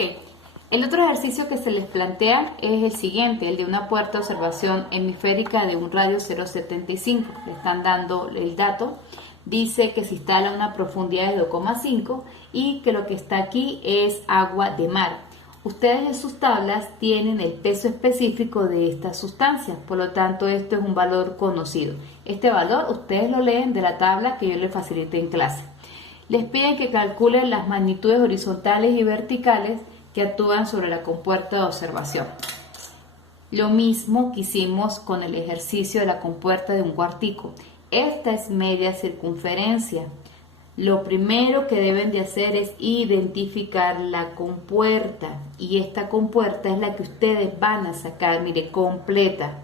Ok, el otro ejercicio que se les plantea es el siguiente, el de una puerta de observación hemisférica de un radio 0,75. Le están dando el dato. Dice que se instala a una profundidad de 2,5 y que lo que está aquí es agua de mar. Ustedes en sus tablas tienen el peso específico de esta sustancia, por lo tanto esto es un valor conocido. Este valor ustedes lo leen de la tabla que yo les facilité en clase. Les piden que calculen las magnitudes horizontales y verticales que actúan sobre la compuerta de observación. Lo mismo que hicimos con el ejercicio de la compuerta de un cuartico. Esta es media circunferencia. Lo primero que deben de hacer es identificar la compuerta, y esta compuerta es la que ustedes van a sacar, mire, completa.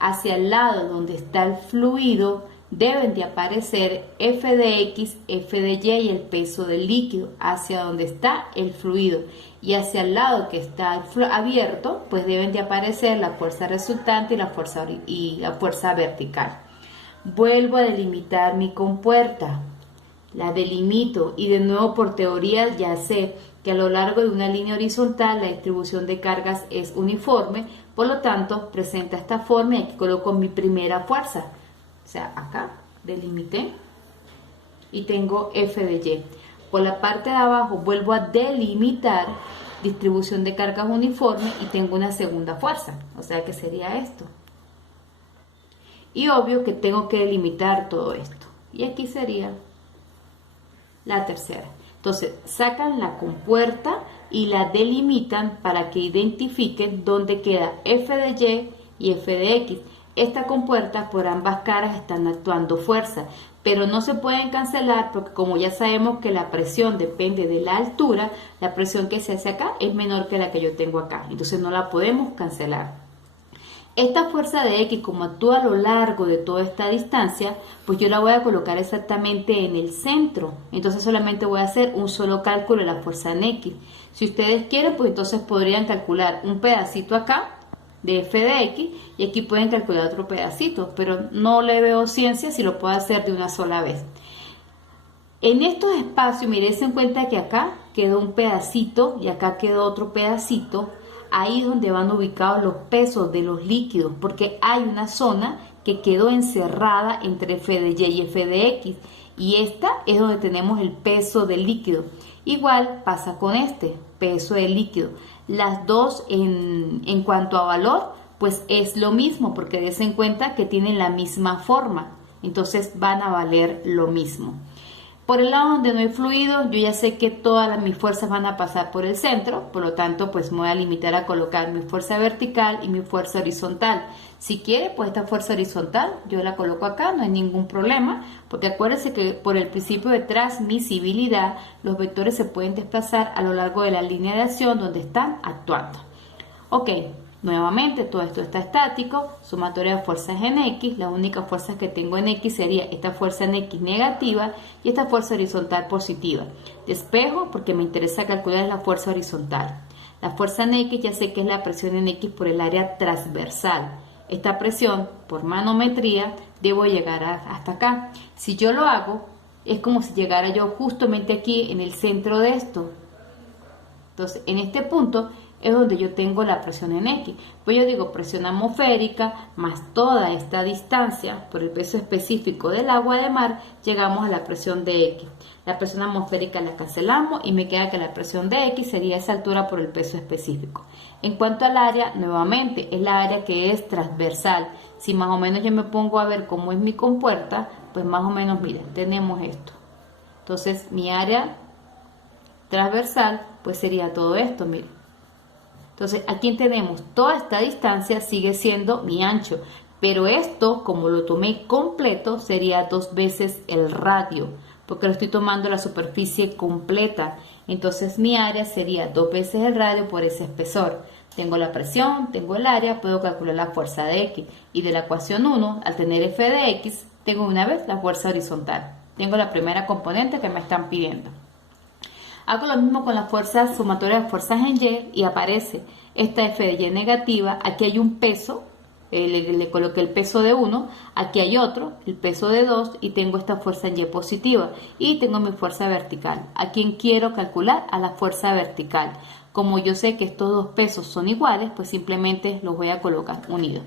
Hacia el lado donde está el fluido deben de aparecer F de X, F de Y y el peso del líquido hacia donde está el fluido, y hacia el lado que está abierto pues deben de aparecer la fuerza resultante y la fuerza vertical. Vuelvo a delimitar mi compuerta, la delimito y de nuevo por teoría ya sé que a lo largo de una línea horizontal la distribución de cargas es uniforme, por lo tanto presenta esta forma y aquí coloco mi primera fuerza. O sea, acá delimité y tengo F de Y. Por la parte de abajo vuelvo a delimitar distribución de cargas uniforme y tengo una segunda fuerza. O sea que sería esto. Y obvio que tengo que delimitar todo esto. Y aquí sería la tercera. Entonces sacan la compuerta y la delimitan para que identifiquen dónde queda F de Y y F de X. Esta compuerta por ambas caras están actuando fuerza, pero no se pueden cancelar porque como ya sabemos que la presión depende de la altura, la presión que se hace acá es menor que la que yo tengo acá, entonces no la podemos cancelar. Esta fuerza de X, como actúa a lo largo de toda esta distancia, pues yo la voy a colocar exactamente en el centro, entonces solamente voy a hacer un solo cálculo de la fuerza en X. Si ustedes quieren, pues entonces podrían calcular un pedacito acá de F de X y aquí pueden calcular otro pedacito, pero no le veo ciencia si lo puedo hacer de una sola vez. En estos espacios, miren en cuenta que acá quedó un pedacito y acá quedó otro pedacito, ahí es donde van ubicados los pesos de los líquidos, porque hay una zona que quedó encerrada entre F de Y y F de X, y esta es donde tenemos el peso del líquido. Igual pasa con este peso del líquido. Las dos en cuanto a valor, pues es lo mismo, porque des en cuenta que tienen la misma forma, entonces van a valer lo mismo. Por el lado donde no hay fluido, yo ya sé que todas mis fuerzas van a pasar por el centro, por lo tanto, pues me voy a limitar a colocar mi fuerza vertical y mi fuerza horizontal. Si quiere, pues esta fuerza horizontal yo la coloco acá, no hay ningún problema, porque acuérdense que por el principio de transmisibilidad, los vectores se pueden desplazar a lo largo de la línea de acción donde están actuando. Ok. Nuevamente, todo esto está estático, sumatoria de fuerzas en X, la única fuerza que tengo en X sería esta fuerza en X negativa y esta fuerza horizontal positiva. Despejo porque me interesa calcular la fuerza horizontal. La fuerza en X ya sé que es la presión en X por el área transversal. Esta presión por manometría debo llegar hasta acá. Si yo lo hago, es como si llegara yo justamente aquí en el centro de esto. Entonces, en este punto es donde yo tengo la presión en X. Pues yo digo presión atmosférica más toda esta distancia por el peso específico del agua de mar, llegamos a la presión de X. La presión atmosférica la cancelamos y me queda que la presión de X sería esa altura por el peso específico. En cuanto al área, nuevamente, es la área que es transversal. Si más o menos yo me pongo a ver cómo es mi compuerta, pues más o menos, mira, tenemos esto. Entonces, mi área transversal, pues sería todo esto, miren. Entonces, aquí tenemos toda esta distancia sigue siendo mi ancho, pero esto, como lo tomé completo, sería 2 veces el radio, porque lo estoy tomando la superficie completa. Entonces, mi área sería 2 veces el radio por ese espesor. Tengo la presión, tengo el área, puedo calcular la fuerza de X. Y de la ecuación 1, al tener F de X, tengo una vez la fuerza horizontal. Tengo la primera componente que me están pidiendo. Hago lo mismo con la fuerza sumatoria de fuerzas en Y y aparece esta F de Y negativa. Aquí hay un peso le coloqué el peso de 1, aquí hay otro, el peso de 2 y tengo esta fuerza en Y positiva y tengo mi fuerza vertical. ¿A quién quiero calcular? A la fuerza vertical. Como yo sé que estos dos pesos son iguales, pues simplemente los voy a colocar unidos.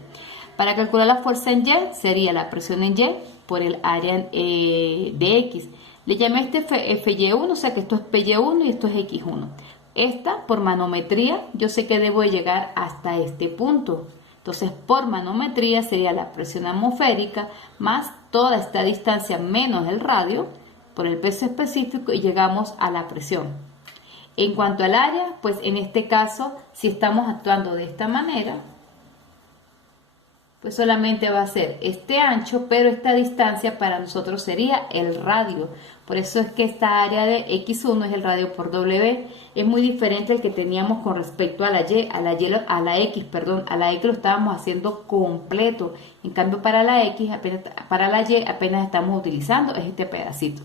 Para calcular la fuerza en Y sería la presión en Y por el área de X. Le llamé este FY1, o sea que esto es PY1 y esto es X1. Esta, por manometría, yo sé que debo llegar hasta este punto. Entonces, por manometría sería la presión atmosférica más toda esta distancia menos el radio por el peso específico y llegamos a la presión. En cuanto al área, pues en este caso, si estamos actuando de esta manera, pues solamente va a ser este ancho, pero esta distancia para nosotros sería el radio. Por eso es que esta área de X1 es el radio por W. Es muy diferente al que teníamos con respecto a la X lo estábamos haciendo completo. En cambio para la X, para la Y apenas estamos utilizando este pedacito.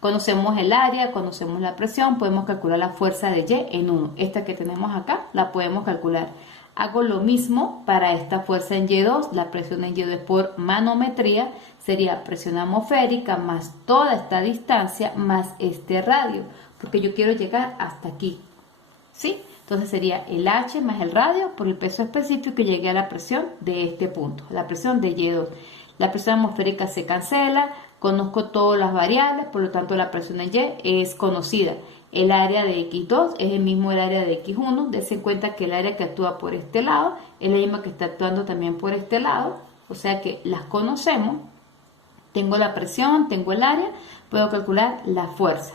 Conocemos el área, conocemos la presión, podemos calcular la fuerza de Y en 1. Esta que tenemos acá la podemos calcular. Hago lo mismo para esta fuerza en Y2, la presión en Y2 por manometría, sería presión atmosférica más toda esta distancia más este radio, porque yo quiero llegar hasta aquí, ¿sí? Entonces sería el H más el radio por el peso específico y llegué a la presión de este punto, la presión de Y2. La presión atmosférica se cancela, conozco todas las variables, por lo tanto la presión en Y es conocida. El área de X2 es el mismo el área de X1. Dense cuenta que el área que actúa por este lado es la misma que está actuando también por este lado. O sea que las conocemos. Tengo la presión, tengo el área, puedo calcular la fuerza.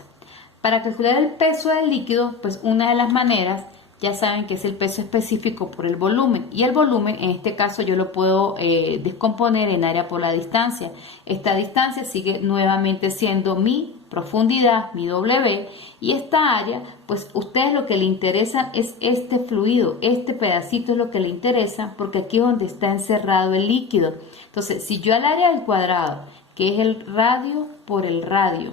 Para calcular el peso del líquido, pues una de las maneras, ya saben que es el peso específico por el volumen. Y el volumen, en este caso, yo lo puedo descomponer en área por la distancia. Esta distancia sigue nuevamente siendo mi profundidad, mi W, y esta área, pues ustedes lo que le interesa es este fluido, este pedacito es lo que le interesa, porque aquí es donde está encerrado el líquido. Entonces, si yo al área del cuadrado, que es el radio por el radio,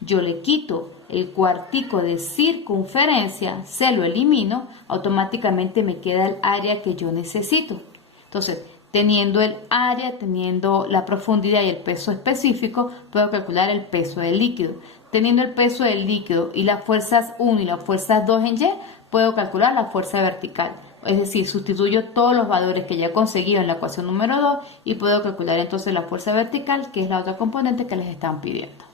yo le quito el cuartico de circunferencia, se lo elimino, automáticamente me queda el área que yo necesito. Entonces, teniendo el área, teniendo la profundidad y el peso específico, puedo calcular el peso del líquido. Teniendo el peso del líquido y las fuerzas 1 y las fuerzas 2 en Y, puedo calcular la fuerza vertical. Es decir, sustituyo todos los valores que ya he conseguido en la ecuación número 2 y puedo calcular entonces la fuerza vertical, que es la otra componente que les están pidiendo.